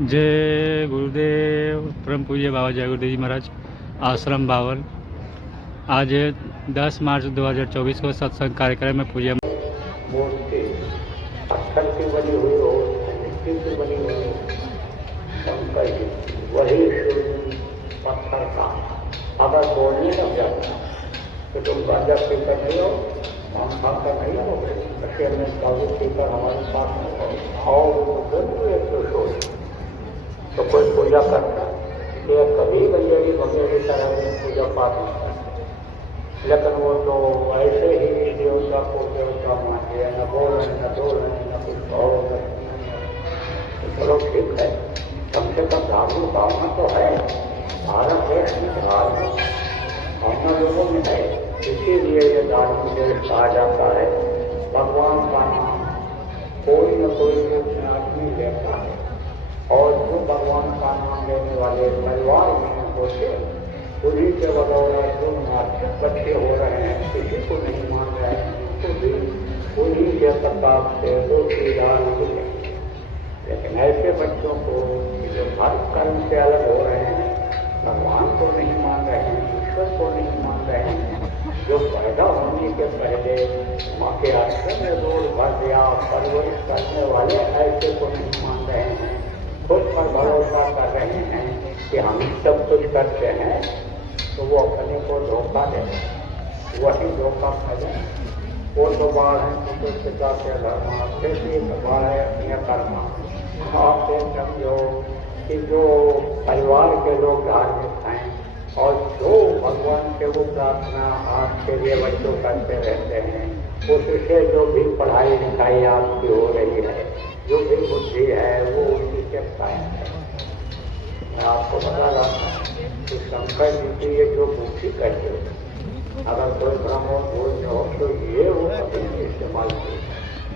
जय गुरुदेव। परम पूज्य बाबा जय गुरुदेव जी महाराज, आश्रम बावल। आज 10 मार्च 2024 को सत्संग कार्यक्रम में पूज्य मूर्ति पत्थर की बनी हुई हो, मिट्टी की बनी हुई हो, शंकर जी वही शुद्ध पत्थर का अगर बोलने लग जाता तो तुम गांजा पीकर नहीं हो, हम खाकर नहीं होगे, नशे में दारू पीकर हमारे पास नहीं हो, और तो सोच तो कोई पूजा करता ये कभी बंदेगी बंदेगी तरह में पूजा पाठ नहीं करता, लेकिन वो तो ऐसे ही देवता को देवता मानते हैं, न बोल रहे न दो रहे न कुछ और। तो चलो ठीक है, कम से कम धार्मिक भावना तो है, भारत देश में धार्मिक भावना लोगों में है, इसीलिए ये धार्मिक देश कहा जाता है। भगवान का नाम कोई न कोई रूप में आदमी लेता है, और जो भगवान का नाम लेने वाले परिवार में होते उन्हीं के बदौलत जो नास्तिक बच्चे हो रहे हैं, किसी को नहीं मान रहे हैं, उनको भी उन्हीं के प्रताप से दोषी डाल मिले। लेकिन ऐसे बच्चों को जो हर कर्म से अलग हो रहे हैं, भगवान को नहीं मान रहे हैं, ईश्वर को नहीं मान रहे हैं, जो पैदा होने के पहले माँ के आश्रम में रोड भर दिया परवरिश करने वाले ऐसे को नहीं मान रहे हैं, खुद पर भरोसा कर रहे हैं कि हम सब कुछ करते हैं, तो वो अपने को धोखा दे, वही धोखा फैले। वो तो बाढ़ है तो पिता के धर्मा, खेती बाढ़ है अपने कर्मा। आपसे समझो कि जो परिवार के लोग धार्मिक हैं और जो भगवान के वो प्रार्थना आपके लिए बच्चों करते रहते हैं, उससे जो भी पढ़ाई लिखाई आपकी हो रही है, जो भी बुद्धि है वो उसी के कायम है। मैं आपको बता रहा हूँ कि शंकर जी की ये जो बुद्धि कहते हो, अगर कोई भ्रम हो भूल हो तो ये वो कभी नहीं इस्तेमाल की।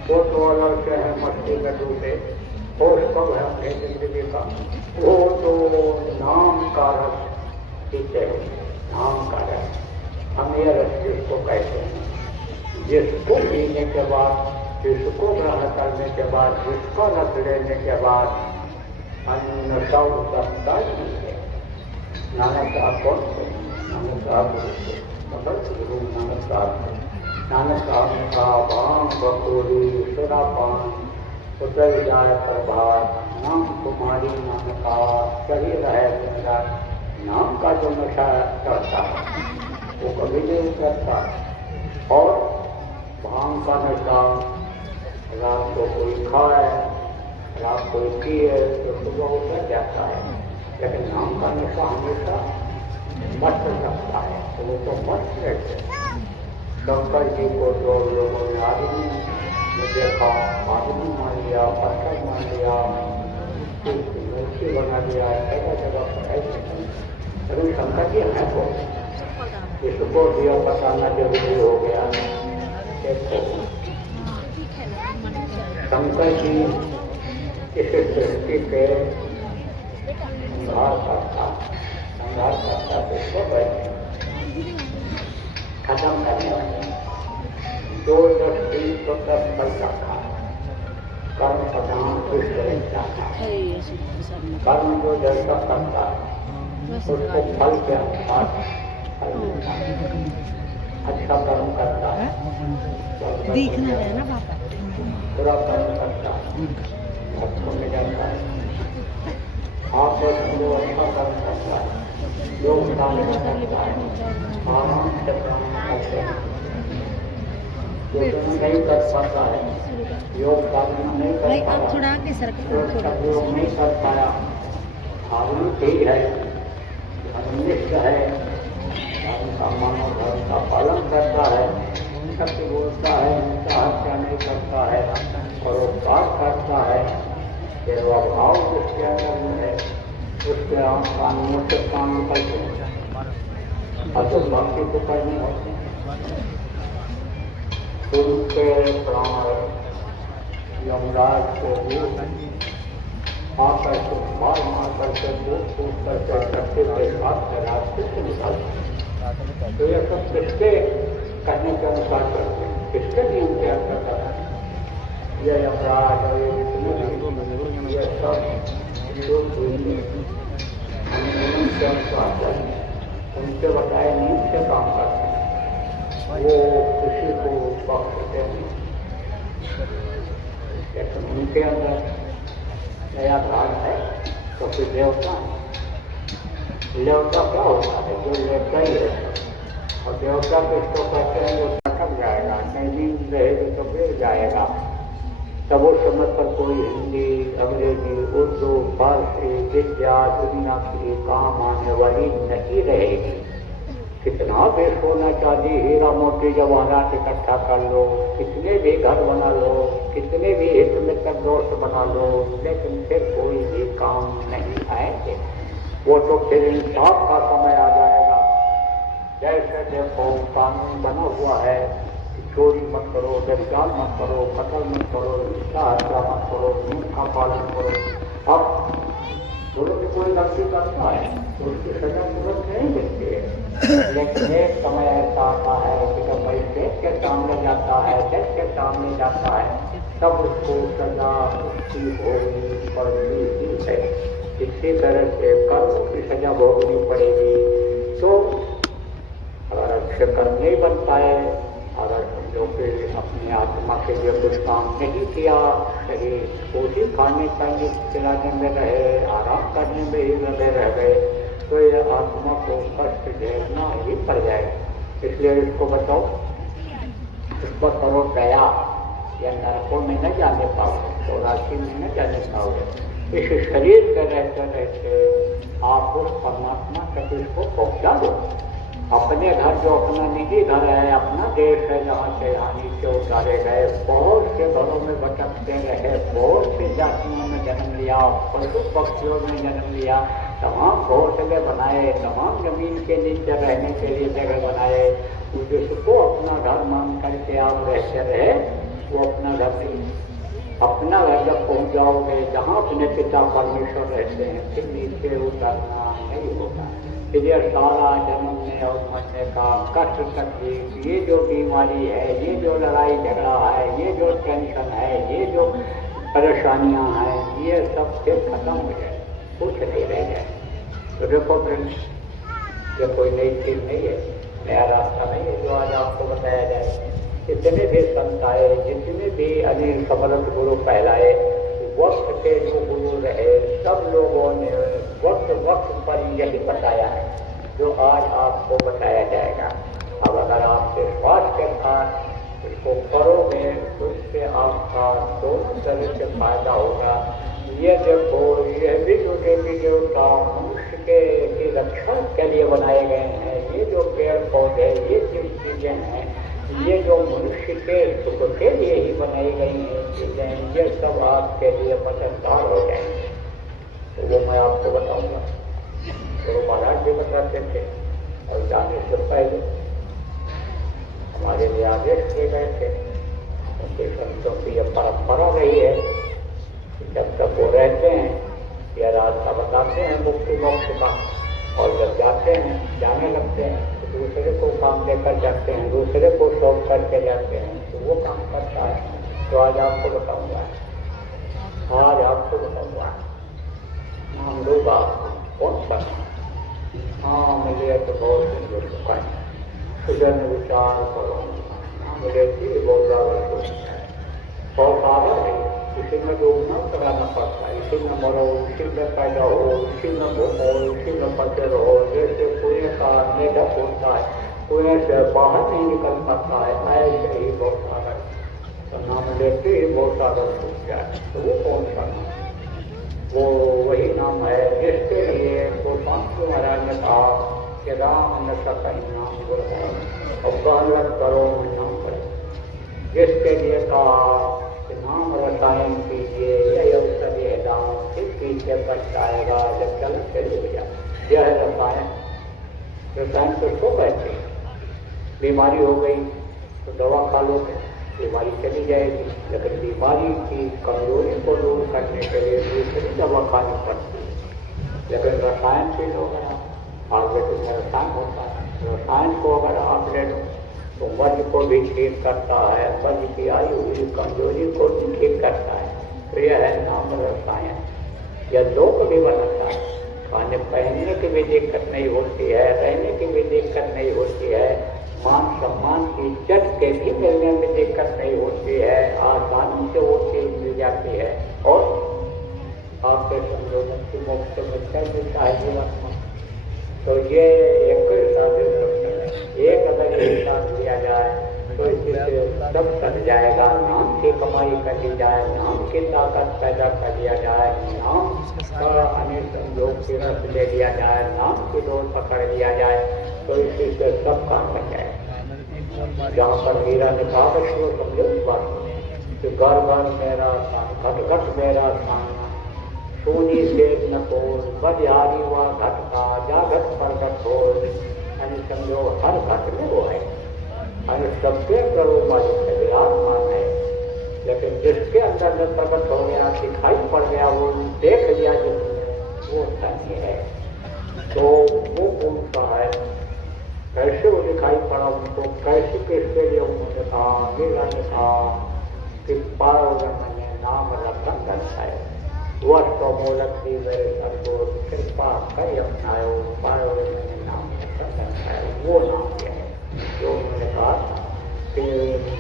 वो तो अलग से है, मस्ती में डूबे, होश कब है अपनी जिंदगी का, वो तो नाम का रस पीते हो, नाम का रस। हम ये रस जिसको कहते हैं, जिसको पीने के बाद, जिसको ग्रहण करने के बाद, जिसको रस लेने के बाद अन्य सब सकता ही है। नानक साहब कौन थे? नानक साहब गुरु नानक साहब। नानक साहब ने कहा भांग बकोरी सुरापान उतर जाए प्रभात, नाम तुम्हारी नानका चढ़ी रहे मेरा। नाम का जो नशा चढ़ता है वो कभी नहीं करता, और भांग का नशा रात को कोई खाए, रात कोई पिए तो सुबह उतर जाता है, लेकिन नाम का नशा हमेशा मस्त रखता है, तो वो तो मस्त रहते हैं। शंकर जी को जो लोगों ने आदमी ने देखा, आदमी मान लिया, पत्थर मान लिया, मूर्ति बना दिया, जगह जगह पर ऐसे, लेकिन शंकर जी है को इसको दिया बताना जरूरी हो गया। शंकर जी इस सृष्टि के संहार करता उसको खत्म करने जो दृष्टि को फल रखा, कर्म प्रधान था, कर्म जो जैसा करता उसको फल के अनुसार अच्छा कर्म करता है, दिखना है ना पापा, बुरा कर्म करता आपको मिल जाता है। आप जो अच्छा कर्म करता है, योग साधना करता है, आराम से प्राणायाम करते हैं, जो नहीं कर पाता है, योग साधना नहीं कर पाता, योग नहीं कर पाया, धार्मिक ही है, धर्मनिष्ठ है, धर्म का मानव धर्म का पालन करता है, सत्य बोलता है, हत्या नहीं करता है, परोपकार करता है, सेवा भाव जिसके अंदर में है, उसके कानून से काम करते हैं, अतुल भक्ति को करनी होती है। उनके प्राण यमराज को भी आकर के मार मार करके दूध फूट करके रखते के साथ रास्ते से निकालते। तो यह सब किसके कहने के अनुसार करते हैं, किसके नियम के अंतर्गत है? यह अपराध और ये सब चोट हुई है, उनसे अनुशासन, उनके बताए नींद से काम करते हैं, वो किसी को बख्शते नहीं। लेकिन उनके अंदर नया प्राण है तो फिर देवता है। देवता क्या होता है? जो देवता ही है। और देवता किसको कहते हैं? जो भटक जाएगा, नहीं नींद रहेगी तो गिर जाएगा। तब उस समय पर कोई हिंदी, अंग्रेजी, उर्दू, फारसी विद्या दुनिया की काम आने वाली नहीं रहेगी। कितना भी सोना चांदी हीरा मोती जवाहरात इकट्ठा कर लो, कितने भी घर बना लो, कितने भी हित मित्र दोस्त बना लो, लेकिन फिर कोई भी काम नहीं आएंगे। वो तो फिर इंसाफ का समय आ जाएगा। जैसे देखो कानून बना हुआ है, चोरी मत करो, व्यभिचार मत करो, कत्ल मत करो, हिंसा हत्या मत करो, नीति का पालन करो। अब दोनों में कोई गलती करता है तो उसकी सजा तुरंत नहीं मिलती है। लेकिन एक समय ऐसा आता है कि जब भाई देश के सामने जाता है, देश के सामने जाता है, तब उसको सजा उसकी भोगनी पड़ती ही है। इसी तरह से कर्मों की सजा भोगनी पड़ेगी। तो अगर अच्छे कर्म नहीं बन पाए, अगर समझो कि अपनी आत्मा के लिए कुछ काम नहीं किया, शरीर को ही खाने पानी खिलाने में रहे, आराम करने में ही लगे रह गए, तो ये आत्मा को कष्ट झेलना ही पड़ जाए। इसलिए इसको बताओ, इसको करो दया, या नरकों में न जाने पाओगे, तो राशि में न जाने पाओगे। इस शरीर के रहते रहते आप उस परमात्मा तक इसको पहुँचा दो। अपने घर जो अपना निजी घर है, अपना देश है, जहाँ से यहाँ नीचे उतारे गए, बहुत से घरों में भटकते रहे, बहुत सी जातियों में जन्म लिया, पशु पक्षियों में जन्म लिया, तमाम घोंसले बनाए, तमाम जमीन के नीचे रहने के लिए जगह बनाए। जिसको अपना घर मान करके आप रहते रहे, वो अपना घर नहीं। अपना घर जब पहुँच जाओगे जहाँ अपने पिता परमेश्वर रहते हैं, फिर नीचे उतरना नहीं होगा। ये सारा जन्मने और मरने का कष्ट तकलीफ, ये जो बीमारी है, ये जो लड़ाई झगड़ा है, ये जो टेंशन है, ये जो परेशानियां हैं, ये सब फिर खत्म हो जाए, कुछ नहीं रह जाए। तो देखो फ्रेंड्स, ये कोई नई चीज नहीं है, नया रास्ता नहीं है जो आज आपको बताया जाए। जितने भी संत आए, जितने भी अनेक समर्थ गुरु कहलाए, वक्त के जो गुरु रहे, सब लोगों ने वक्त वक्त पर यही बताया है जो आज आपको बताया जाएगा। अब अगर आप विश्वास के साथ इसको करोगे तो इससे आपका दोनों तरह से फायदा होगा। ये देखो, ये भी जो देवी देवता मनुष्य के रक्षा के लिए बनाए गए हैं, ये जो पेड़ पौधे, ये जिन चीजें हैं, ये जो मनुष्य के सुख के लिए ही बनाई गई हैं चीजें, ये सब आपके लिए मददगार हो जाएंगे। तो वो मैं आपको बताऊंगा। तो महाराज भी बताते थे, और जाने से पहले हमारे लिए आदेश किए गए थे। उनके संतों की यह परंपरा रही है कि जब तक वो रहते हैं यह रास्ता बताते हैं मुक्ति मोक्ष का, और जब जाते हैं, जाने लगते हैं, तो दूसरे को काम देकर जाते हैं, दूसरे को सौंप करके जाते हैं, तो वो काम करता है। तो आज आपको बताऊंगा, नाम लूँगा कौन सा? हाँ, मुझे तो बहुत सुंदर चुका है, सुबह में विचार करो, मुझे भी बहुत ज़्यादा सोचता है, बहुत सारा है, इसी में डूबना कराना पड़ता है, इसी में मरो, इसी में पैदा हो, इसी में घूमो, इसी में पढ़ते रहो। जैसे कुएं का मेढक होता है, कुएं से बाहर नहीं निकल पाता है, ऐसे ही बहुत सारा, तो नाम लेते ही बहुत सारा छूट जाए। तो वो कौन सा नाम? वो वही नाम है जिसके लिए गोस्वामी महाराज ने कहा कि राम न सकल नाम गुरु और गहन करो नाम करो। जिसके लिए कहा कि नाम रसायन कीजिए, यह अवसर ये दाम फिर पीछे बचाएगा जब चल चले गया। यह है रसायन। रसायन तो इसको कहते हैं। बीमारी हो गई तो दवा खा लो, बीमारी चली जाएगी, लेकिन बीमारी की कमजोरी को दूर करने के लिए दूसरी दवा खानी पड़ती है। लेकिन रसायन चीज होगा, आगे तो रसायन होता है, रसायन को अगर आप ले लो तो मर्ज को भी ठीक करता है, मर्ज की आई हुई कमजोरी को भी ठीक करता है। तो यह है नाम रसायन। यह लोक भी बनता है। खाने पहनने की भी दिक्कत नहीं होती है, रहने की भी दिक्कत नहीं होती है, मान सम्मान की इज्जत के भी मिलने में दिक्कत नहीं होती है, आसानी से वो चीज मिल जाती है। और आपके संयोजन की मोक्ष मिलता है मिलता है जीवन में। तो ये एक साधु है। एक अगर एक साथ लिया जाए तो इससे सब कर जाएगा। नाम की कमाई कर ली जाए, नाम की ताकत पैदा कर लिया जाए, नाम का अनेक संयोग के रस ले लिया जाए, नाम की डोर पकड़ लिया जाए, तो इसी से सब काम बन जाए। जहाँ पर मीरा ने कहा वो समझो इस बात कि घर घर मेरा स्थान, घट घट मेरा स्थान, सोनी से न कोल, बलिहारी हुआ घट का, जा घट पर घट हो। समझो हर घट में वो है, हर सबके स्वरूप विराजमान है। लेकिन जिसके अंदर जब प्रकट हो गया, दिखाई पड़ गया, वो देख लिया जिसने, वो धन्य है। तो वो कौन सा है, कैसे वो दिखाई पड़ा उनको, कैसे किसके लिए उन्होंने कहा, मीरा ने कहा कि पार्वण ने नाम रतन दर्शाए, वह तो मोलक थी मेरे सर को कृपा कर अपनायो, पार्वण ने नाम रतन दर्शाए। वो नाम क्या है जो उन्होंने कहा कि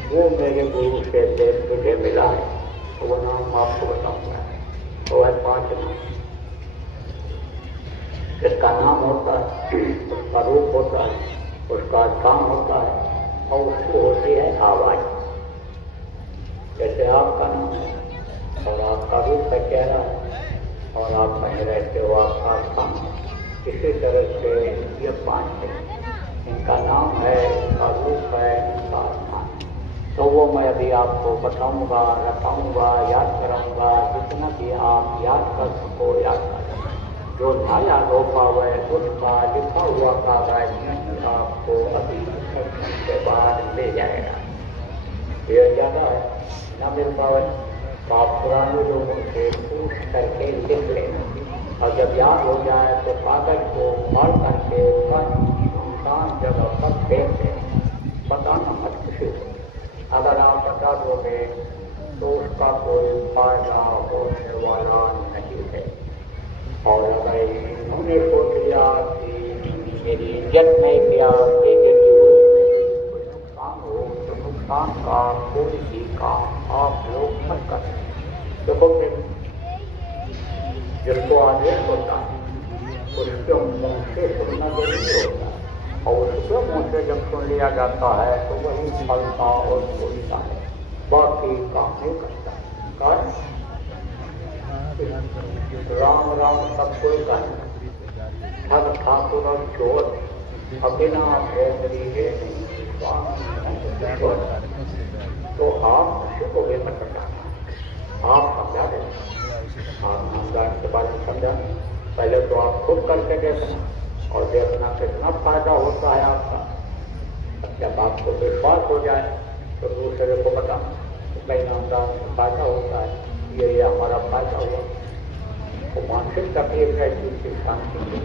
वो मेरे गुरु से मुझे मिला है, तो वो नाम आपको बताऊंगा। तो है 5 नाम। इसका नाम होता है, उसका रूप होता है, उसका स्थान होता है, और उसकी होती है आवाज। जैसे आपका नाम है और आपका रूप का चेहरा है और आप कहीं रहते हो, आपका स्थान, इसी तरह से ये 5 है। इनका नाम है, इनका रूप है, इनका स्थान। तो वो मैं अभी आपको बताऊंगा, रटाऊंगा, याद कराऊंगा। जितना भी आप याद कर सको याद कर। जो नया रोपा हुआ है उसका लिखा हुआ कागज आपको अभी के बाद ले जाएगा। ये ज़्यादा है न मिल पावे तो आप पुराने लोगों से पूछ करके लिख लेना, और जब याद हो जाए तो कागज को फाड़ करके सुनसान जगह पर फेंक देना। बताना मत किसी को। अगर आप बता दोगे तो उसका कोई फायदा होने वाला नहीं है। और अगर इन्होंने सोच लिया कि मेरी इज्जत नहीं किया, बेइज्जती हुई, कोई नुकसान हो, तो नुकसान का कोई भी काम आप लोग मत कर। देखो फिर जिसको आदेश होता है उसके मुँह से सुनना जरूरी होता है, और उसके मुँह से जब सुन लिया जाता है तो वही फलता और बोलता है, बाकी काम नहीं करता। कारण राम राम सब कोई कहे, हर ठाकुर और चोर अबिना भेदरी है नहीं स्वामी। तो आप किसी को भी मत बताना, आप समझा देना। आप नामदान के बारे में समझा, पहले तो आप खुद करके देखना और देखना कितना फायदा होता है आपका। जब आपको विश्वास हो जाए तो दूसरे को बताना भाई नामदान में फायदा होता है, ये हमारा फायदा हुआ। तो मानसिक तकलीफ है जिसकी शांति की,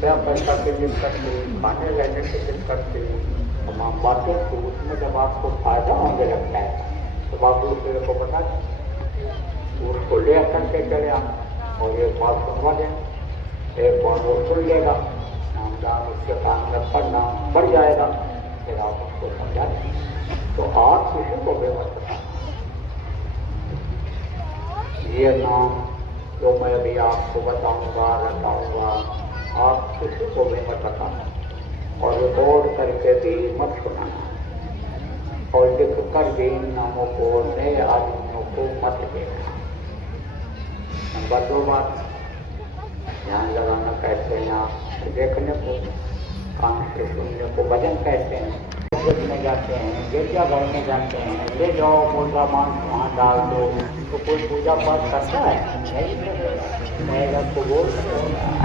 क्या पैसा की दिक्कत थी, खाने रहने की दिक्कत थी, तमाम बातें थी, उसमें जब आपको फायदा होने लगता है तो आप दूसरे को बता दें, उसको ले करके चले आए और एक बात सुनवा दें। एक बार वो सुन लेगा, नामदान उसके काम में पढ़ना बढ़ जाएगा, फिर आप उसको समझा दें। तो आप किसी को भी मत बताना। ये नाम जो मैं अभी आपको बताऊंगा, रटाऊंगा, आप किसी को भी मत बताना और रिकॉर्ड करके भी मत सुनाना, और लिख कर भी इन नामों को नए आदमियों को मत देना। नंबर 2 बात, ध्यान लगाना कहते हैं आप, देखने को, कान से सुनने को भजन कहते हैं। मस्जिद में जाते हैं, गिरजाघर में जाते हैं, ले जाओ मुर्गा मांस वहाँ डाल दो, तो कोई पूजा पाठ करता है नहीं करेगा। तो बोल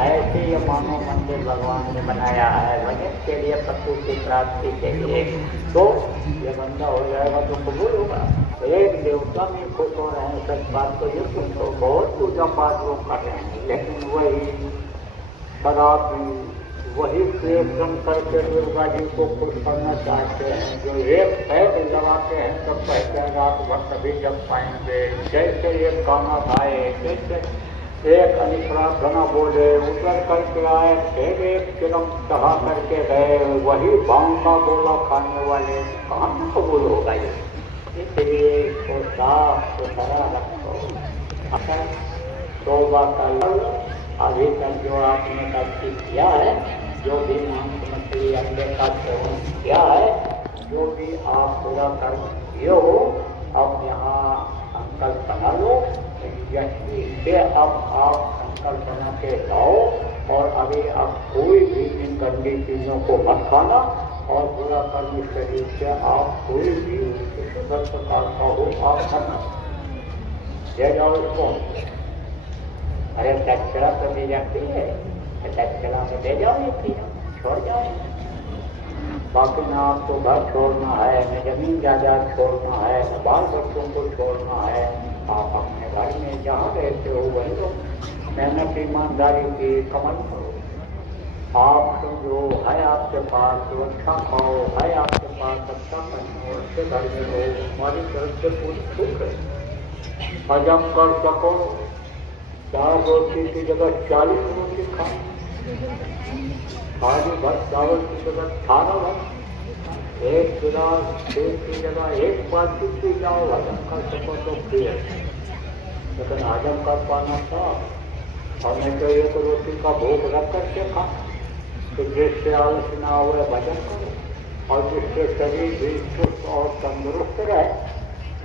ऐसे ये मानव मंदिर भगवान ने बनाया है भजन के लिए, पशु की प्राप्ति के लिए, तो ये बंदा हो जाएगा तो कबूल होगा। एक देवता में खुश हो रहे हैं, सच बात तो ये कुछ तो बहुत पूजा पाठ लोग कर रहे हैं, लेकिन वही शराब वही प्रयत्न करके दुर्गा जी को खुश करना चाहते हैं, जो एक पैर लगाते हैं तो कहते हैं रात भर कभी जब पाएंगे। जैसे ये गाना गाए, जैसे एक अनिसरा घना बोले उतर करके आए फिर एक चिरम चढ़ा करके गए वही बांगा बोला खाने वाले कहाँ कबूल होगा ये। इसलिए इसको साफ सुथरा रखो। अगर तौबा का अभी तक जो आपने गलती किया है, जो भी मांस मछली अंडे का सेवन किया है, जो भी आप पूरा कर्म किए हो, अब यहाँ संकल्प बना लो। यही से अब आप संकल्प बना के लाओ और अभी आप कोई भी इन गंदी चीज़ों को मत खाना और पूरा कर्म शरीर से आप कोई भी किसी प्रकार का हो आप खाना दे जाओ इसको। अरे टैक्सला तो दी जाती है, टैक्सला में दे जाओ, ये चीज़ छोड़ जाओ। बाकी ना आपको घर छोड़ना है, न जमीन जायदाद छोड़ना है, न बाल बच्चों को छोड़ना है। आप अपने घर में जहाँ रहते हो वही तो मेहनत ईमानदारी की कमाई करो। आप समझो है आपके पास तो अच्छा खाओ, है आपके पास अच्छा पहनो, अच्छे घर में रहो, हमारी तरफ से पूरी छूट है। हजम कर सको, 4 रोटी की जगह 40 रोटी खाओ, खाली भर चावल की जगह 18 भर, एक गिलास तेल की जगह 1 बाल्टी पी जाओ। हजम कर सको तो फिर, लेकिन हजम कर पाना था और नहीं तो एक रोटी का भोग रख करके खा, तो जिससे आलस ना हुए भजन करो और जिससे शरीर भी चुस्त और तंदुरुस्त रहे।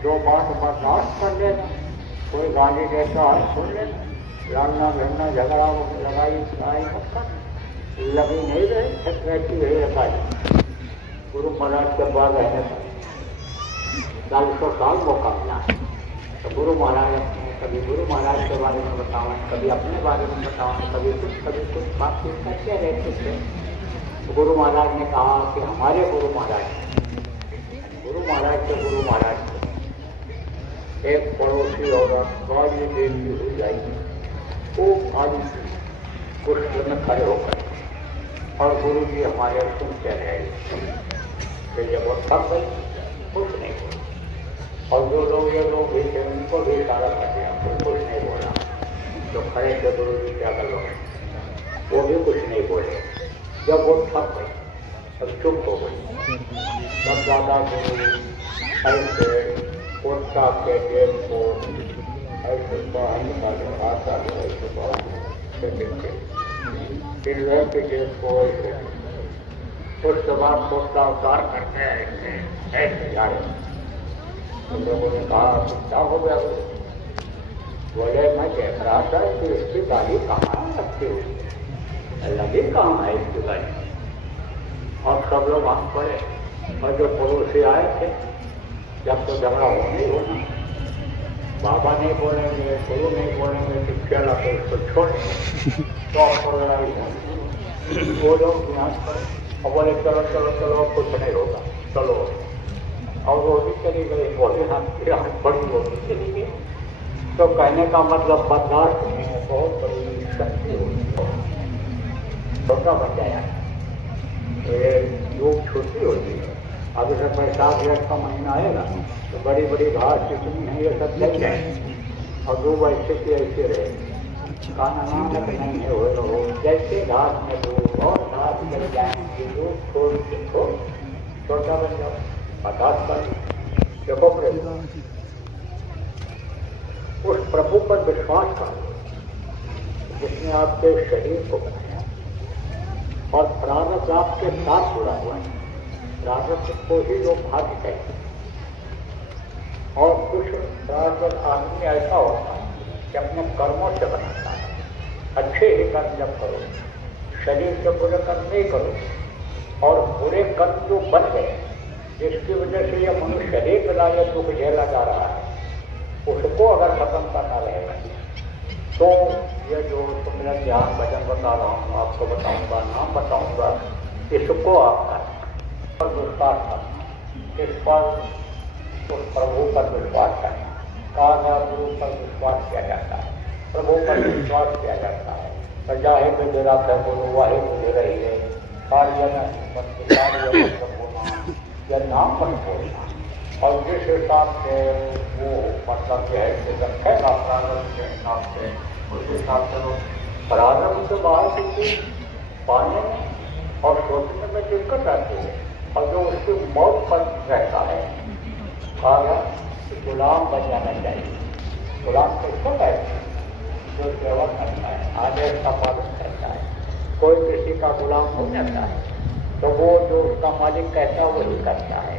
2 बात बर्दाश्त कर लेना, कोई गाली देता है सुन लेना, लड़ना भिड़ना झगड़ा लड़ाई मत कर, लगी नहीं रहे रहती रही रखाई। गुरु महाराज के बाद रहने पर 40 साल मौका मिला है, तो गुरु महाराज अपने कभी गुरु महाराज के बारे में बताओ, कभी अपने बारे में बताओ, कभी कुछ बातचीत करते रहते थे। तो गुरु महाराज ने कहा कि हमारे गुरु महाराज के गुरु महाराज को एक पड़ोसी औरत गाड़ी देती हुई आई, वो भारी कुर्सी में खड़े होकर और गुरु जी हमारे सुनते रहे। फिर जब वो थक गई कुछ नहीं बोला, और जो लोग ये लोग भी थे उनको भी इशारा कर दिया, कुछ नहीं बोला। जो खड़े थे गुरु जी क्या कर लो, वो भी कुछ नहीं बोले। जब वो थक गई तब चुप हो गई, तब ज़्यादा गुरु ऐसे कोटा के गेट को ऐसे बाहर आता है, ऐसे बाहर पिल्लों के गेट को ऐसे कुछ सवाल कोटा उतार करते ऐसे जा रहे। उन लोगों ने कहा क्या हो गया? बोले मैं देख रहा था कि इसकी गाड़ी कहाँ रखी हुई है, लगी कहाँ है इसकी गाड़ी। और सब लोग वहाँ पड़े और जो पड़ोसी आए थे, जब तो झगड़ा हो नहीं होना, बाबा नहीं बोलेंगे, गुरु नहीं बोलेंगे कि चला तो उसको छोड़े, तो आपको लड़ाई होगी। वो लोग यहाँ पर और बोले चलो चलो चलो कुछ नहीं होगा, चलो। और वो भी चली गई, बोले हम बड़ी वो भी चली गई। तो कहने का मतलब बर्दाश्त में बहुत बड़ी शक्ति होती है, छोटा बन जाए। ये योग छोटी होती है। अब जैसे बैसाख जेठ का महीना आएगा तो बड़ी बड़ी घास जितनी है ये सब चल जाए और दूब ऐसे की ऐसे रहे। खाना नहीं हो जैसे घास में दूब और घास चल जाएंगे, दूब छोड़ छोटा बन जाओ, बर्दाश्त कर। देखो उस प्रभु पर विश्वास करो जिसने आपके शरीर को बनाया और प्रारब्ध आपके साथ जुड़ा हुआ है। प्रारब्ध को ही लोग भाग्य कहते हैं। और कुछ प्रारब्ध आदमी ऐसा होता है कि अपने कर्मों से बनाता है। अच्छे ही कर्म जब करो, शरीर से बुरे कर्म नहीं करो। और बुरे कर्म जो बन गए जिसकी वजह से यह मनुष्य शरीर में लाया दुख झेला जा रहा है, उसको अगर खत्म करना रहेगा तो ये जो तुमने ध्यान भजन बता रहा हूँ, आपको बताऊंगा, नाम बताऊंगा, इसको आपका पर विश्वास करना, इस पर उस प्रभु पर विश्वास करना। कहा गुरु पर विश्वास किया जाता है, प्रभु पर विश्वास किया जाता है। तो जाहे में मेरा है गुरु वाहे मुझे रही है, कार्य यह नाम पर बोलना। और जिस हिसाब से वो मतलब जो है रखेगा प्रारंभ के हिसाब से उस हिसाब से वो प्रारंभ से बाहर किसी पाने में और सोचने में दिक्कत आती है, और जो उसकी मौत पर रहता है कहा गया कि गुलाम बन जाना चाहिए। गुलाम किसको कहते हैं? जो सेवा करता है, आदेश का पालन करता है। कोई किसी का गुलाम हो जाता है तो वो जो उसका मालिक कहता है वही करता है,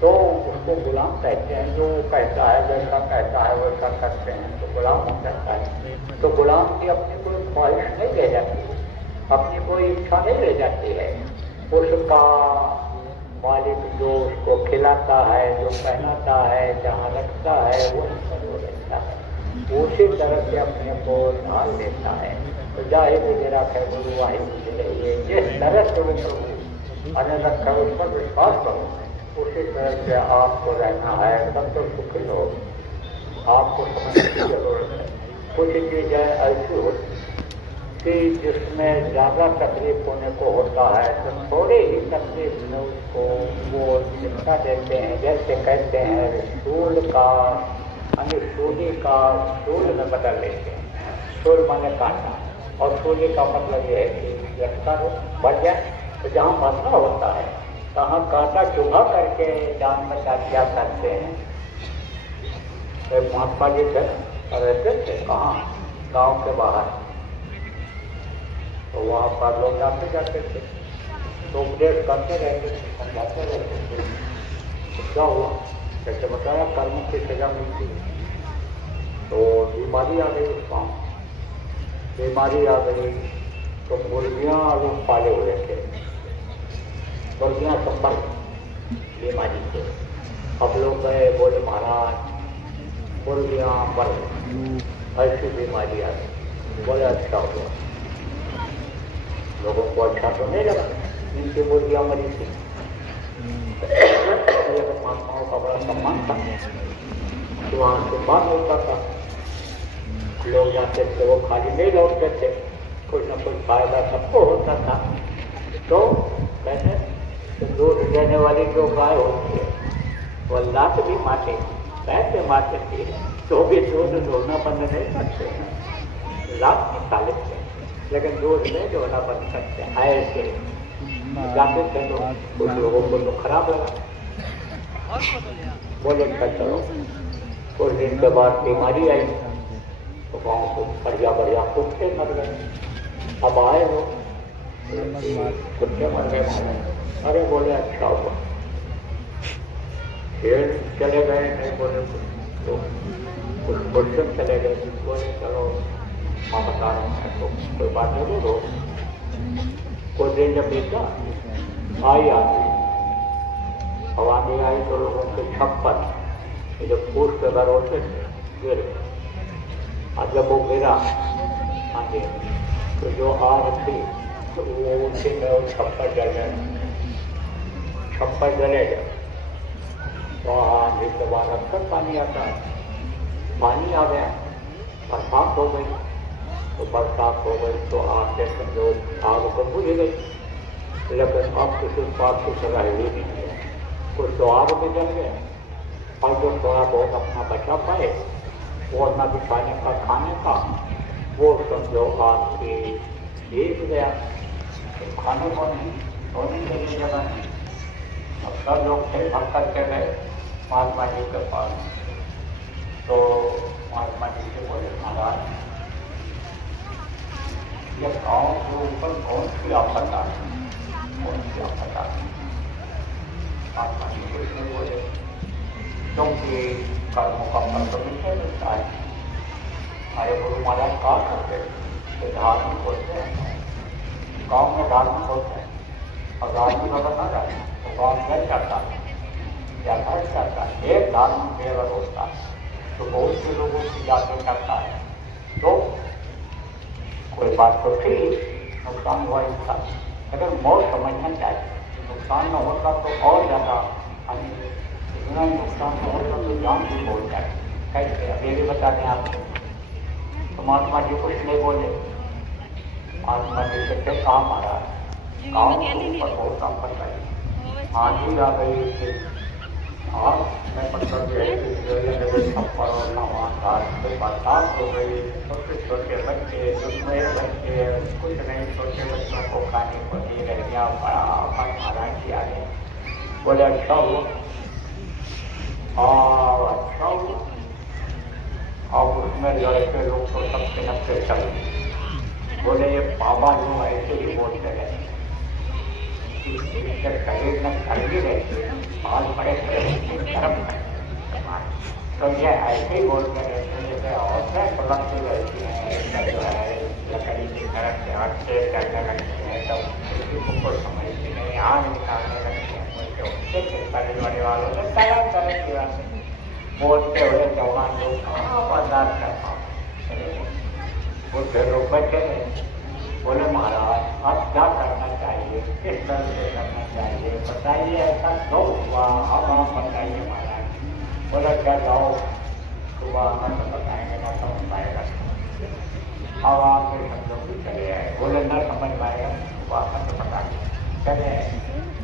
तो उसको गुलाम कहते हैं। जो कहता है जैसा कहता है वैसा करते हैं तो गुलाम हो जाता है। तो गुलाम की अपनी कोई ख्वाहिश नहीं रह जाती, अपनी कोई इच्छा नहीं रह जाती है। उसका मालिक जो उसको खिलाता है, जो पहनाता है, जहाँ रखता है वही पर वो रहता है, उसी तरह से अपने को ढाल देता है। तो जाहिर मेरा है गुरु वाहिद ये जिस तरह से वो प्रभु अन्य रखा उस पर विश्वास करो, उसी तरह से आपको रहना है। सब तो सुखी हो, आपको समझने की जरूरत है। कुछ चीजें ऐसी होती कि जिसमें ज़्यादा तकलीफ होने को होता है तो थोड़े ही तकलीफ में उसको वो चिंता देते हैं। जैसे कहते हैं शूल का शूली का शूल में बदल लेते हैं। शूल माने कांटा, और शूली का मतलब ये है कि रखता हो बढ़ जाए तो जहाँ मरना होता है तहाँ कांटा चुभा करके जान बचा दिया करते हैं। तो महात्मा जी थे रहते थे कहाँ, गाँव के बाहर, तो वहाँ पर लोग जाते थे तो उपदेश करते रहते थे, समझाते रहते थे। तो क्या हुआ, जैसे बताया कर्म की सजा मिलती है। तो बीमारी आ गई उस गाँव, बीमारी आ गई तो मुर्गियाँ लोग पाले हुए थे, मुर्गियाँ संपर्क बीमारी से। अब लोग गए, बोले महाराज मुर्गियाँ मर गई, ऐसी बीमारी आ गई। बोले अच्छा हुआ, लोगों को अच्छा तो नहीं लगा, इनकी मुर्गियाँ मरी थी। महात्माओं का बड़ा सम्मान था, तो वहाँ से बात होता था, लोग जाते थे, वो खाली नहीं लौटते थे, कुछ न कुछ फायदा सबको होता था। तो कहते तो दूध देने वाली जो गाय होती है वो लात भी मारते, पैसे मारते थे, तो भी दूध ढोना बंद नहीं करते, लात निकाल लेते, लेकिन दूध नहीं ढोना बंद करते। ऐसे जाते थे तो कुछ लोगों को तो खराब लगा, बोले चलो। कुछ दिन के बाद बीमारी आई तो गाँव को बढ़िया बढ़िया कुत्ते मर गए। अब आए हो कुत्ते मर गए, अरे बोले अच्छा हुआ। फिर चले गए, नहीं बोले तो कुछ मुस्लिम चले गए, बोले चलो माँ बता रहे हैं तो कोई बात नहीं हो। कुछ दिन जब बीता आई आती हवा नहीं आई तो लोगों के छप्पर जो फूस के घर होते थे गिर, और जब वो गिरा आगे तो जो आग थी तो वो उसी में वो छप्पर जल गया, छप्पर जले गया। तो आगे के बाद अक्सर पानी आता है, पानी आ गया, बरसात हो गई, तो बरसात हो गई तो आगे जो आग तो बुझ गई, लेकिन अब किसी बात की सजा ही नहीं है। कुछ तो आग में जल गए, और जो थोड़ा बहुत अपना बचा पाए वो अपना बिछाने का खाने का वो समझो आपकी एक गया, तो खाने को नहीं, सोने के लिए जगह नहीं। अब सब लोग थे भर करके गए महात्मा जी के पास, तो महात्मा जी से बोले महाराज ये गाँव के ऊपर कौन सी आफत आ रही, कौन सी आफत आ रही। महात्मा जी कुछ नहीं बोले, क्योंकि कर्मों का फल तो मिलता मिलता है। हमारे गुरु महाराज कहा करते तो धार्मिक होते हैं, गाँव में धार्मिक होते हैं, और धार्मिक अगर ना जाए तो गाँव में जाता है, जाता है। एक धार्मिक अगर होता है तो बहुत से लोगों की यादें करता है, तो कोई बात तो थी, नुकसान हुआ इसका, अगर मौत समझना चाहिए। नुकसान न होता तो और ज़्यादा इतना नुकसान न होता तो जान भी बोल जाए। कैसे अभी भी बता दें आपको, तो महात्मा जी कुछ नहीं बोले। महात्मा जी से फिर कहा महाराज गाँव के ऊपर बहुत आफत आई, आंधी आ गई थी, और मैं मतलब ये है कि छप्पर और सामान घाट से बरसात हो गई, छोटे छोटे बच्चे दुश्मन बच्चे कुछ नहीं, छोटे बच्चों को खाने को दे रही बड़ा महाराज जी आ गए, बोले अच्छा हुआ और अच्छा हुआ। और उसमें लड़के लोग तो सबसे नब्बे चल बोले ये बाबा लोग ऐसे ही बोलते रहे, शरीर में ठंडी रहती है, बहुत बड़े गर्म तो ये ऐसे ही बोलते रहते हैं, जैसे औरतें बुलंदी रहती हैं, जो है लकड़ी की तरफ से हटके करने लगती हैं, तब किसी को कोई समझती नहीं, आग निकालने लगती हैं, तो उससे परिवार वालों ने तरह तरह की बातें बोलते हुए जवान लोग बर्दाश्त कर पाते। वो फिर लोग बैठे रहे, बोले महाराज अब क्या करना चाहिए, किस तरह से करना चाहिए, बताइए, ऐसा क्यों हुआ, अब आप बताइए महाराज। बोले क्या जाओ सुबह न तो बताएंगे न समझ पाएगा, अब आप फिर हम लोग भी चले आए, बोले न समझ पाएगा सुबह न तो बताएंगे, चले आए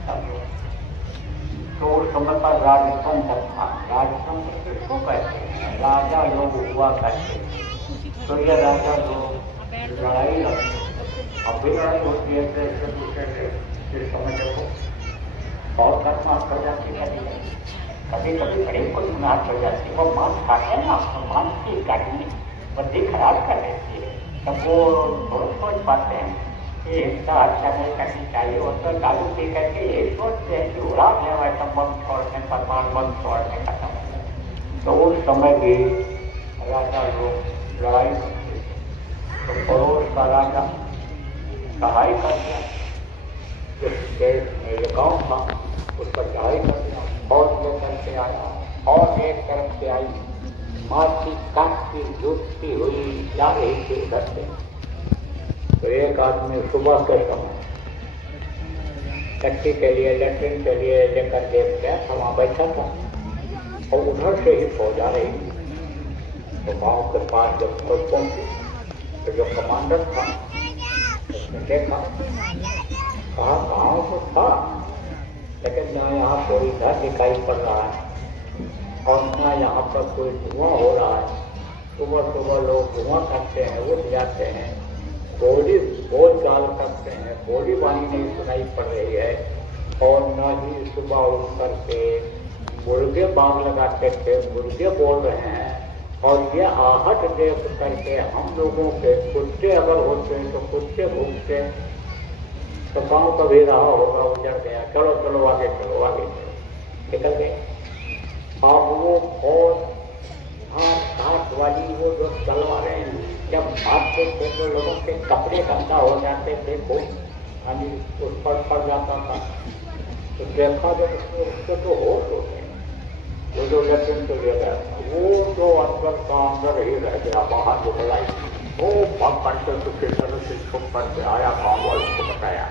सब लोग। तो उस समय पर राजतंत्र था, राजतंत्र किसको कहते हैं, राजा लोग हुआ करते, तो ये राजा लोग लड़ाई लड़ते, अब भी लड़ाई होती है तो एक दूसरे से समझ रखो और घटना हो जाती है, कभी कभी बड़ी कुछ नाश हो जाती है, वो मांस खाते हैं ना, मांस की गाड़ी बद्दी खराब कर देती है, तब वो थोड़ा सोच पाते हैं कि इसका अच्छा नहीं करनी चाहिए, वो तो दारू पी करके ये सोचते हैं कि उड़ा गया वैसा बम छोड़ने परमाणु बम छोड़ने का समय। तो उस समय भी राजा लोग लड़ाई करते थे, तो पड़ोस का राजा चढ़ाई कर दिया, जिस देश में ये गाँव था उस पर चढ़ाई कर दिया, और लेकर के आया, और एक तरफ से आई माची काटती जूटती हुई जा रही थी घर से। तो एक आदमी सुबह के समय टट्टी के लिए लेटरिन के लिए लेकर देख गया था, वहाँ बैठा था और उधर से ही फौज आ रही थी। तो गाँव के पास जब फौज पहुंची तो जो कमांडर था उसने देखा, कहा गाँव तो था लेकिन न यहाँ कोई घर दिखाई पड़ रहा है और न यहाँ पर कोई धुआं हो रहा है। सुबह सुबह लोग धुआं करते हैं, उठ जाते हैं, गोली बोल चाल करते हैं, गोली बानी नहीं सुनाई पड़ रही है, और न ही सुबह उठ करके मुर्गे बांग लगाते थे, मुर्गे बोल रहे हैं, और ये आहट देख करके हम लोगों के कुत्ते अगर होते हैं तो कुत्ते भूखते तो गाँव कभी रहा होगा, उजड़ गया, चलो चलो आगे चलो आगे चलो, निकल गए। अब वो फौज घाट वाली वो जो तलवारें जब मारते थे तो लोगों के कपड़े गंदा हो जाते थे, खूब पानी उस पर पड़ जाता था। तो देखा जब उसके तो होश हो गए, वो जो लेकिन तो ले गया, वो जो अंदर का अंदर ही रह गया, बाहर निकलाई, वो भाग करके किसी तरह से छुप करके आया, गाँव वालों को बताया,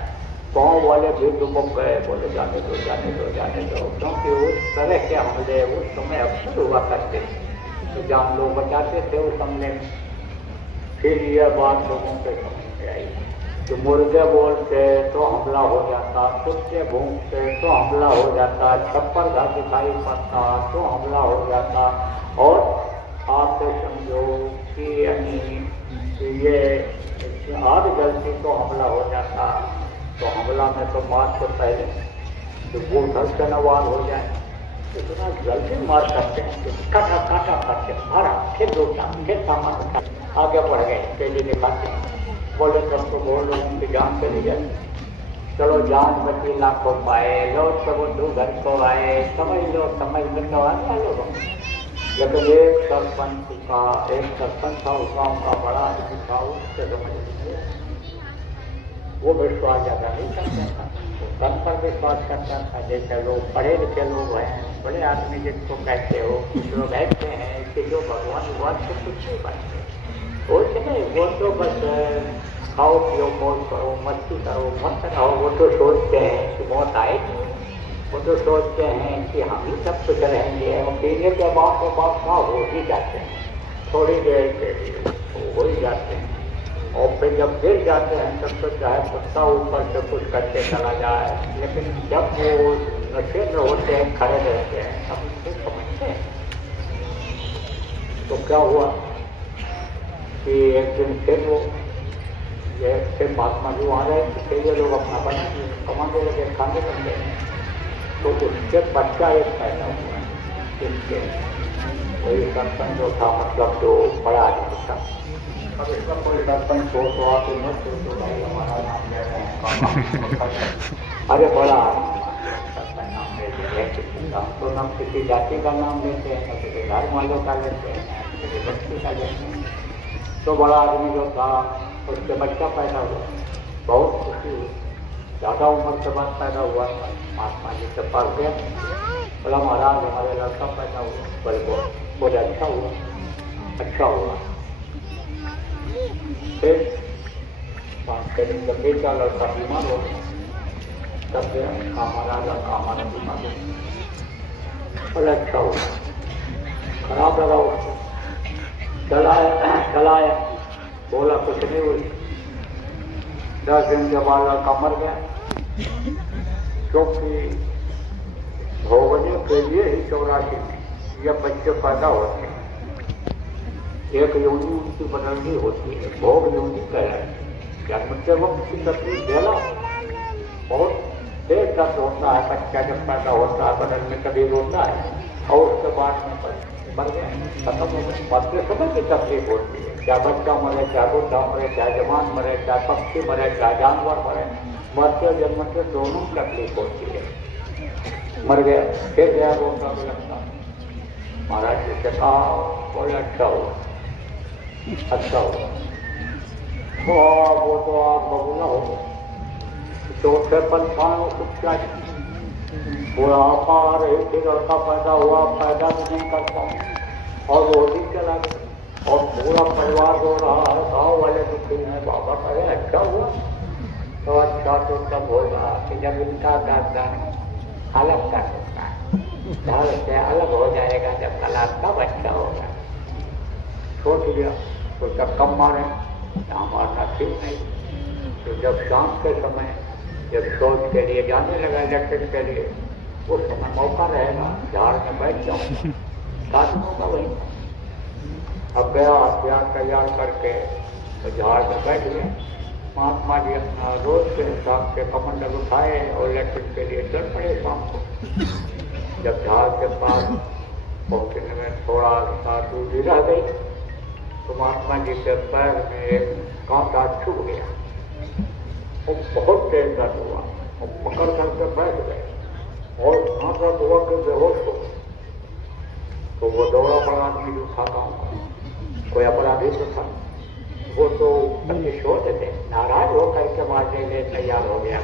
गाँव वाले भी डुबक गए, बोले जाने दो जाने दो जाने दो, क्योंकि उस तरह के हमले उस समय अक्सर हुआ करते थे, तो जान लोग बचाते थे उस हमले में। फिर यह बात लोगों के समझ में आई कि मुर्गे बोलते तो हमला हो जाता, कुत्ते भूखते तो हमला हो जाता, छप्पर घर दिखाई पड़ता तो हमला हो जाता, और आप समझो कि ये आग जलती तो हमला हो जाता। तो हमला में तो मार से पहले तो वो घर से नवाज हो जाए, इतना जल्दी मार सकते हैं कि काटा काटा करके मारा, फिर लूटा, फिर सामान उठा, आगे बढ़ गए, तेजी दिखाते बोले तब तो बहुत लोगों की जान चली गई, चलो जान बची लाखों पाए, लो सब दो घर को आए, समझ लो समझ में तो आने लोगों। लेकिन एक सरपंच था उस गाँव का बड़ा आदमी था, उससे समझ लीजिए वो विश्वास ज़्यादा नहीं करता था, वो धन पर विश्वास करता था। जैसे लोग पढ़े लिखे लोग हैं, बड़े आदमी जिनको कहते हो, कुछ लोग ऐसे हैं कि जो भगवान बात से कुछ नहीं बनते, वो नहीं, वो तो बस खाओ पियो मौज करो मस्ती करो मत रहो, वो तो सोचते हैं कि मौत आएगी, वो तो सोचते हैं कि हम ही सब कुछ रहेंगे, और पीने के बाद तो बात का हो ही जाते हैं, थोड़ी देर के लिए हो ही जाते हैं, और फिर जब गिर जाते हैं तब तो चाहे कुत्ता ऊपर से कुछ करके चला जाए, लेकिन जब वो नशेंद्र होते हैं, खड़े रहते हैं, हम इसे समझते हैं। तो क्या हुआ कि एक दिन फिर वो ये फिर महात्मा जी वहाँ रहे थे, फिर ये लोग अपना बना कमाने लगे, खाने लगे। तो उसके बच्चा एक पैदा हुआ इसके, वही सरपंच जो था, मतलब जो बड़ा आदमी था। अब इसका कोई सरपंच हो तो आप मत सोचो भाई हमारा नाम ले रहे हैं, अरे बड़ा सरपंच नाम ले दिया, तो हम किसी जाति का नाम लेते हैं, न किसी घर वालों का लेते हैं, किसी बच्चे का लेते हैं। तो बड़ा आदमी जो था उसके बच्चा पैदा हुआ, बहुत खुशी हुई, ज़्यादा उम्र के बाद पैदा हुआ। महात्मा जी के पास गया, बोला महाराज हमारे लड़का पैदा हुआ। बोले अच्छा हुआ, अच्छा हुआ। फिर 5 दिन जब बेटा लड़का बीमार हो गया, तब हमारा लड़का हमारा बीमार हो गया। बोले अच्छा हुआ, खराब लगा उसको, चलाया, बोला कुछ नहीं हुई। 10 दिन के बाद लड़का मर गया, क्योंकि भोगने के लिए ही 84 ये बच्चे पैदा होते हैं। एक योनि उनकी बदलनी होती है, भोग योनि कहलाती है। जन्म के वक्त की तकलीफ देना बहुत देर तक होता है, बच्चा जब पैदा होता है बदन में कभी रोता है, और उसके बाद में मर गया, खत्म हो गया। मरते समय की तकलीफ होती है, चाहे बच्चा मरे, चाहे बुढ़ा मरे, चाहे जवान मरे, चाहे पक्षी मरे, चाहे जानवर मरे, मरते जन्मते दोनों तकलीफ होती है। मर गया, फिर गया रोता भी लगता। महाराज जी से कहा, बोले अच्छा हुआ, अच्छा हुआ। वो तो आप बबूला हो गए, तो फिर पंचान कुछ क्या बुढ़ापा आ रही थी, लड़का पैदा हुआ, पैदा भी नहीं कर पाऊँ, और वो भी चला गया, और पूरा परिवार रो रहा है, गाँव वाले दुखी हैं। बाबा कहे अच्छा हुआ, तो अच्छा तो तब होगा कि जब इनका दादा अलग कर होता है, घर से अलग हो जाएगा, जब तलाक तब अच्छा होगा। सोच लिया, तो जब कम मारे मारना ठीक नहीं। तो जब शाम के समय जब शौच के लिए जाने लगा, इलेक्शन के लिए, उस समय मौका रहेगा, झाड़ में बैठ जाऊंगा, साधन होगा वही। अब गया हथियार तैयार करके तो झाड़ में बैठ गए। महात्मा जी अपना रोज के हिसाब से कमंडल उठाए और इलेक्शन के लिए चल पड़े शाम को। जब झाड़ के पास पहुंचने में थोड़ा सा दूरी रह गई, तो महात्मा जी के पैर में एक कांटा छुप गया, वो बहुत तेज दर्द हुआ, वो पकड़ करके बैठ गए, और कांटा हुआ के बेहोश हो गए। तो वो दौड़ा बड़ा आदमी जो था गाँव का, कोई अपराधी तो था, वो तो प्रतिशोध थे, नाराज होकर के मारने के लिए तैयार हो गया।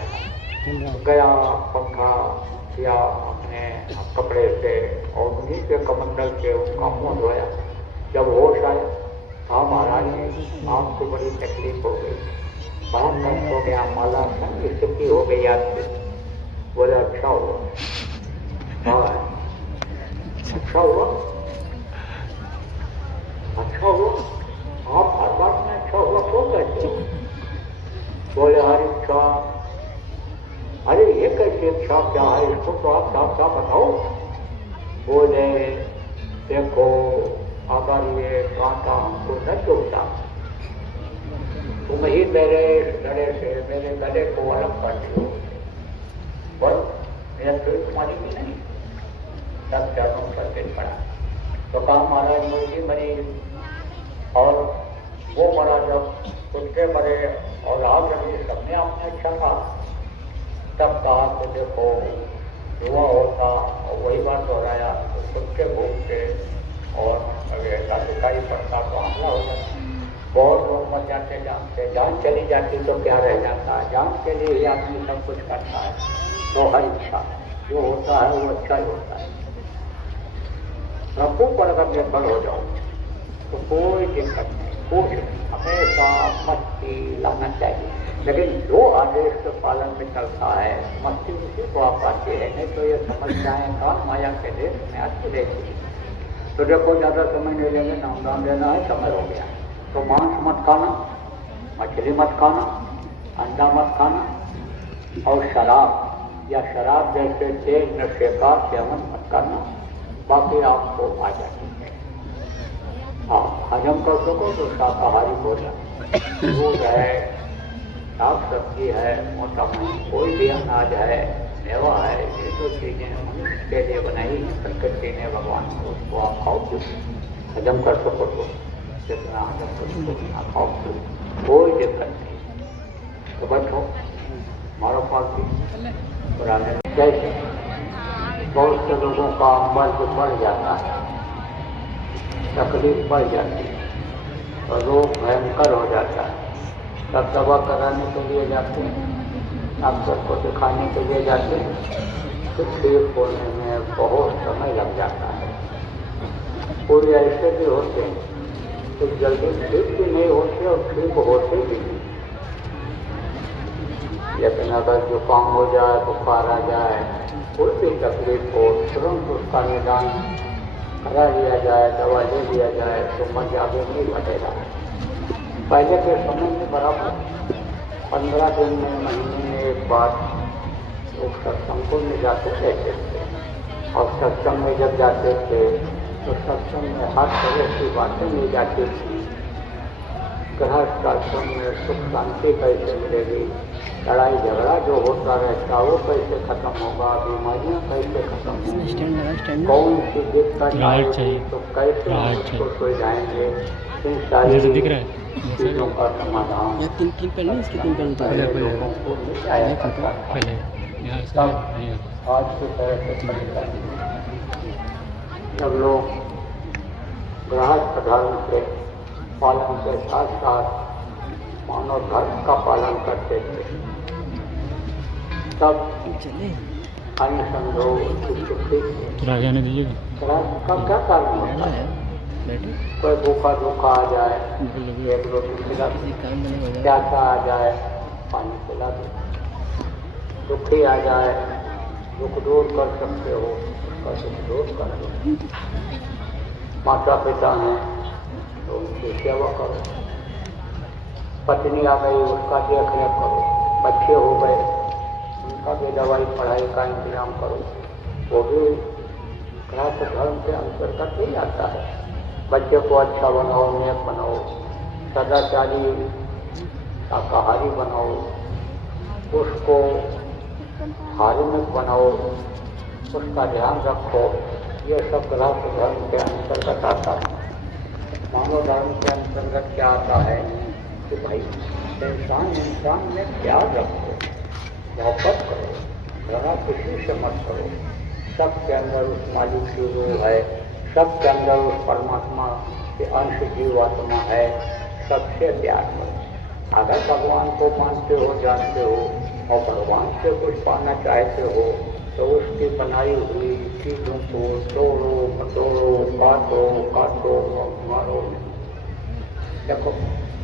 गया, पंखा किया अपने कपड़े से, और उन्हीं के कमंडल से उसका मुंह धोया। जब होश आया, हाँ महाराज आपको बड़ी तकलीफ हो गई, बड़ा कष्ट हो गया, माला संग स्थिति हो गई आपसे। बोले अच्छा हुआ, हाँ अच्छा हुआ, अच्छा हुआ। आप हर बात में अच्छा हुआ क्यों कहते हो? बोले हर इच्छा, अरे ये कैसी इच्छा क्या है, इसको तो आप साफ साफ बताओ। बोले देखो अगर ये कांटा हमको न चुभता, तुम ही मेरे गले से मेरे गले को अलग कर दो, बस मेरा फिर तुम्हारी भी नहीं। सब चरणों पर दिन पड़ा। तो कहा महाराज मुर्गी मरी, और वो मरा जब उसके मरे, और आज जब ये सबने अपने अच्छा कहा, तब कहा तो देखो हुआ होता, और वही बात दोहराया, तो सबके भूख से और अगर अधिकारी पड़ता तो हमला हो जाता। बहुत लोग मर जाते जान से, जान चली जाती तो क्या रह जाता है, जान के लिए ही आदमी सब कुछ करता है। तो हर इच्छा जो होता है वो अच्छा ही होता है। प्रभु पर अगर निर्भर हो जाओ तो कोई दिक्कत नहीं, कुछ हमेशा मस्ती लाना चाहिए। लेकिन जो आदेश के पालन में चलता है, मस्ती उसी को आप पाते हैं, नहीं तो ये समस्याएं काम माया के देश में आती रहती है। तो देखो ज़्यादा समय नहीं लेंगे, नाम दान देना है, समय हो गया। तो मांस मत खाना, मछली मत खाना, अंडा मत खाना, और शराब या शराब जैसे तेज नशे का सेवन मत करना, बाकी आपको आ जाती है। आप हजम कर सको तो शाकाहारी भोजन, दूध है, साग सब्जी है, मोटा मोटी कोई भी अनाज है, मेवा है, ये जो चीजें मनुष्य के लिए बनाई है प्रकृति ने भगवान ने, उसको आप खाओ, हजम कर सको तो जितना हजम कर सको उतना खाओ, कोई दिक्कत नहीं। तो बैठो, मारो फालतू पुराने। जैसे बहुत से लोगों का मर्ज बढ़ जाता है, तकलीफ बढ़ जाती है, और रोग भयंकर हो जाता है, तब दवा कराने के लिए जाते हैं, डॉक्टर को दिखाने के लिए जाते हैं, तो ठीक होने में बहुत समय लग जाता है। पूरे ऐसे भी होते हैं तो जल्दी ठीक भी नहीं होते और ठीक होते भी नहीं। लेकिन अगर जुकाम हो जाए, बुखार आ जाए, कोई भी तकलीफ हो, तुरंत उसका निदान करा लिया जाए, दवा ले लिया जाए तो मर्ज आगे नहीं बढ़ेगा। पहले के समय में बराबर 15 दिन में, महीने में एक बार लोग सत्संगों में जाते रहते थे, और सत्संग में जब जाते थे तो सत्संग में हर तरह की बातें मिल जाती थी। गृहस्थ आश्रम में सुख शांति कैसे मिलेगी, लड़ाई झगड़ा जो होता रहता वो कैसे खत्म होगा, बीमारियां कैसे खत्म होंगी, कौन सी दिक्कत आएगी तो कैसे उसको सुलझाएंगे, इन सारी चीजों का समाधान लोगों को मिल जाया करता था। तब आज की तरह से परेशानी, जब लोग गृहस्थ धर्म के पालन के साथ साथ मानव धर्म का पालन करते थे, तब अन्य संयोग जाने दीजिएगा का क्या कारण होता है? कोई भूखा धोखा आ जाए, एक रोटी खिला दो, प्यासा आ जाए, पानी पिला दो, दुखी आ जाए, दुख दूर कर सकते हो, उसका दुख दूर कर दो। माता पिता हैं तो उनकी सेवा करो, पत्नी आ गई उसका देखरेख करो, बच्चे हो गए उनका भी दवाई पढ़ाई का इंतजाम करो, वो भी गृहस्थ धर्म के अंतर्गत ही आता है। बच्चे को अच्छा बनाओ, नेक बनाओ, सदाचारी शाकाहारी बनाओ, उसको धार्मिक बनाओ, उसका ध्यान रखो, ये सब गृहस्थ धर्म के अंतर्गत आता है। मानव धर्म के अंतर्गत क्या आता है कि भाई इंसान में प्यार रखो, मोहब्बत करो, झगड़ा किसी से मत करो, सबके अंदर उस मालिक की रूह है, सबके अंदर उस परमात्मा के अंश जीवात्मा है, सबसे प्यार करो। अगर भगवान को मानते हो, जानते हो और भगवान से कुछ पाना चाहते हो तो उसकी बनाई हुई चीज़ों को तोड़ो मटोड़ो, काटो और मारो। देखो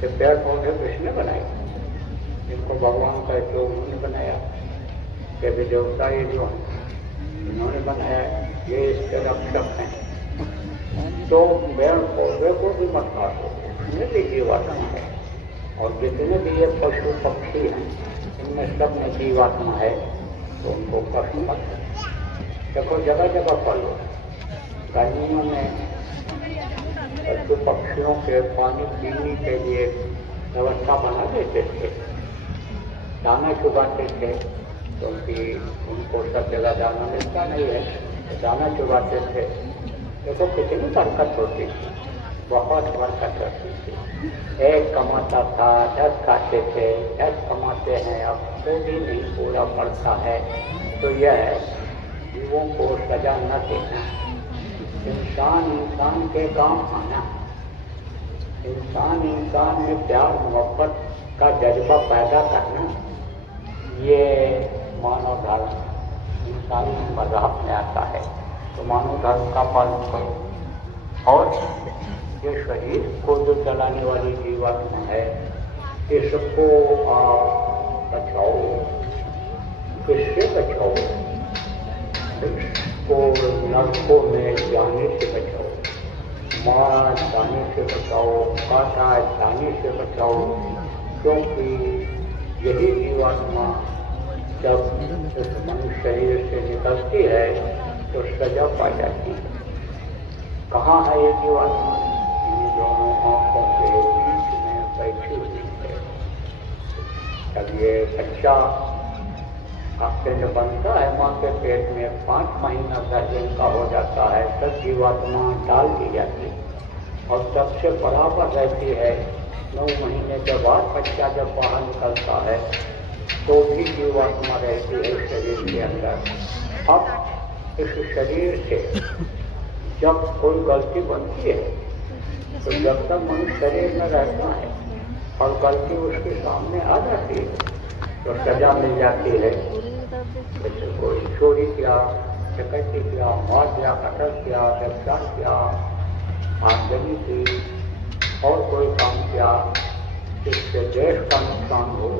ये पेड़ पौधे किसने बनाए? जिनको भगवान कहते हो उन्होंने बनाया, ये भी देवता ये जो है इन्होंने बनाया, ये इसके रक्षक हैं। तो पेड़ पौधे को भी मत काटो, उसमें भी जीवात्मा है, और जितने भी ये पशु पक्षी हैं इनमें सब में जीवात्मा है, तो उनको कष्ट मत करो। देखो जगह जगह पर लो, गर्मियों में पशु पक्षियों के पानी पीने के लिए व्यवस्था बना देते थे, दाना चुगाते थे, क्योंकि उनको सब जगह दाना मिलता नहीं है, तो दाना चुगाते थे। देखो कितनी बरकत होती थी, बहुत बरकत होती थी। एक कमाता था 10 खाते थे, 10 कमाते हैं, अब वो भी नहीं पूरा पड़ता है। तो यह है जीवों को सजा न देना, इंसान के काम आना, इंसान में प्यार मोहब्बत का जज्बा पैदा करना, ये मानव धर्म इंसानी मज़हब में आता है। तो मानव धर्म का पालन करो, और ये शरीर को जो चलाने वाली जीवात्मा है इसको आप बचाओ। किससे बचाओ? इसको नरकों में जाने से बचाओ, मार जाने से बचाओ, काटा जाने से बचाओ, क्योंकि यही जीवात्मा जब उस मनुष्य शरीर से निकलती है तो सजा पा जाती है। कहाँ है ये जीवात्मा? इन दोनों आंखों के बीच में बैठी हुई है। जब ये बच्चा का पिंड बनता है माँ के पेट में, 5 महीना 10 दिन का हो जाता है, तब जीवात्मा डाल दी जाती है और तब से बराबर रहती है। 9 महीने के बाद बच्चा जब बाहर निकलता है तो भी जीवात्मा रहती है शरीर के अंदर। अब इस शरीर से जब कोई गलती बनती है तो जब तक मनुष्य शरीर में रहता है और गलती उसके सामने आ जाती है तो सजा मिल जाती है। जैसे कोई चोरी किया, डकैती किया, मार दिया, कत्ल किया, व्यभिचार किया, आमदनी की और कोई काम किया जिससे देश का नुकसान हो,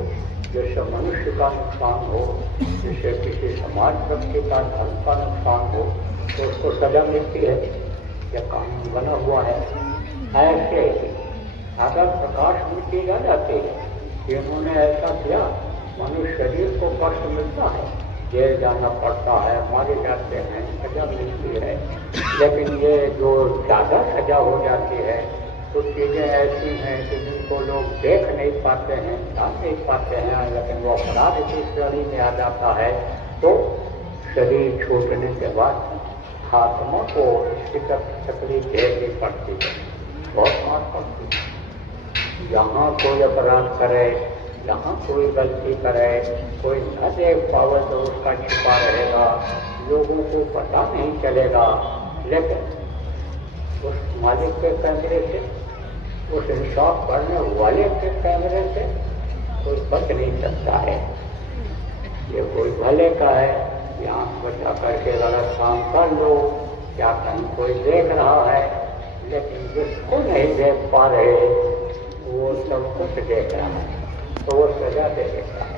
जैसे मनुष्य का नुकसान हो, जैसे किसी समाज व्यक्ति का धर्म का नुकसान हो तो उसको सजा मिलती है। यह कानून बना हुआ है। ऐसे ही अगर प्रकाश मिलती जा जाती है कि उन्होंने ऐसा किया, मनुष्य शरीर को कष्ट मिलता है, जेल जाना पड़ता है, मारे जाते हैं, सजा मिलती है। लेकिन ये जो ज़्यादा सजा हो जाती है कुछ चीज़ें ऐसी हैं कि जिनको लोग देख नहीं पाते हैं, जान नहीं पाते हैं, लेकिन वो अपराध की श्रेणी में आ जाता है तो शरीर छूटने के बाद आत्मा को इसकी तकलीफ झेलनी पड़ती है, बहुत मार पड़ती है। यहाँ कोई अपराध करे, यहाँ कोई गलती करे, कोई न देख पावे तो उसका छिपा रहेगा, लोगों को पता नहीं चलेगा। लेकिन उस मालिक के कैमरे से, उस इंसाफ करने वाले के कैमरे से कोई बच नहीं सकता है। ये कोई भले का है, यहाँ बचा करके गलत काम कर लो, क्या कहीं कोई देख रहा है, लेकिन जिसको नहीं देख पा रहे वो सब कुछ देख रहा है तो वो सजा दे देता है।